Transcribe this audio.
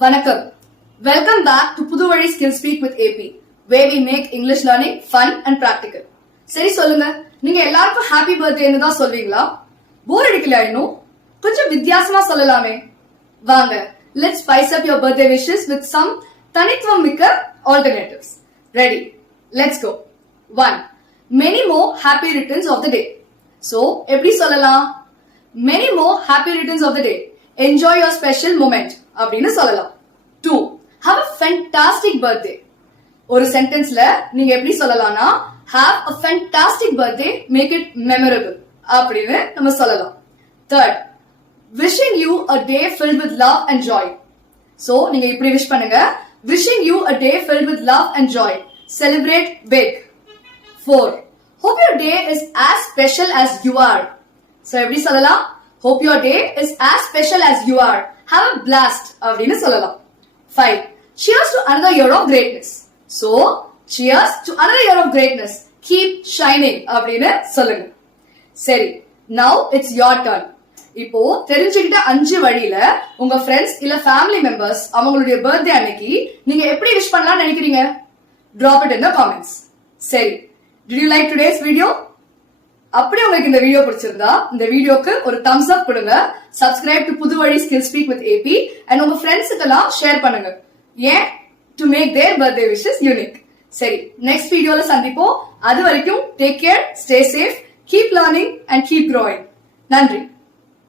Vanakkam. Welcome back to Puduvazhi Skill Speak with AP, where we make English learning fun and practical. சரி சொல்லுங்க, நீங்க எல்லாருக்கும் happy பர்த்டேன்னு தான் சொல்வீங்களா? போர் அடிக்கலையா இன்னும்? கொஞ்சம் வித்தியாசமா சொல்லலாமே. வாங்க, let's spice up your birthday wishes with some தனித்துவம் மிக்க alternatives. Ready? Let's go. 1. Many more happy returns of the day. So, எப்படி சொல்லலாம்? Many more happy returns of the day. Enjoy your special moment. அப்படின்னு சொல்லலாம். 2. Have a fantastic birthday. ஒரு சென்டென்ஸ்ல நீங்க எப்படி சொல்லலாம்னா have a fantastic birthday, make it memorable அப்படின்னு நம்ம சொல்லலாம். 3. Wishing you a day filled with love and joy. So நீங்க இப்படி விஷ் பண்ணுங்க. Wishing you a day filled with love and joy. Celebrate big. 4. Hope your day is as special as you are. So எப்படி சொல்லலாம்? Hope your day is as special as you are. Have a blast அப்படின்னு சொல்லலாம். 5. Cheers to another year of greatness. So, cheers to another year of greatness. Keep shining அப்படின்னு சொல்லுங்க. சரி, now it's your turn. இப்போ தெரிஞ்சுக்கிட்ட 5 வழியில உங்க friends இல்ல ஃபேமிலி மெம்பர்ஸ் அவங்களுடைய பர்த்டே அன்னைக்கு நீங்க எப்படி விஷ் பண்ணலாம்னு நினைக்கிறீங்க? Drop it in the comments. சரி, did you like today's video? அப்படி உங்களுக்கு இந்த வீடியோ பிடிச்சிருந்தா இந்த வீடியோக்கு ஒரு thumbs up கொடுங்க. Subscribe to Puduvazhi Skill Speak with AP and உங்க ஃப்ரெண்ட்ஸ்க்கெல்லாம் ஷேர் பண்ணுங்க. ஏன்? To make their birthday wishes unique. சரி, next வீடியோல சந்திப்போம். அது வரைக்கும் take care, stay safe, keep learning and keep growing. நன்றி.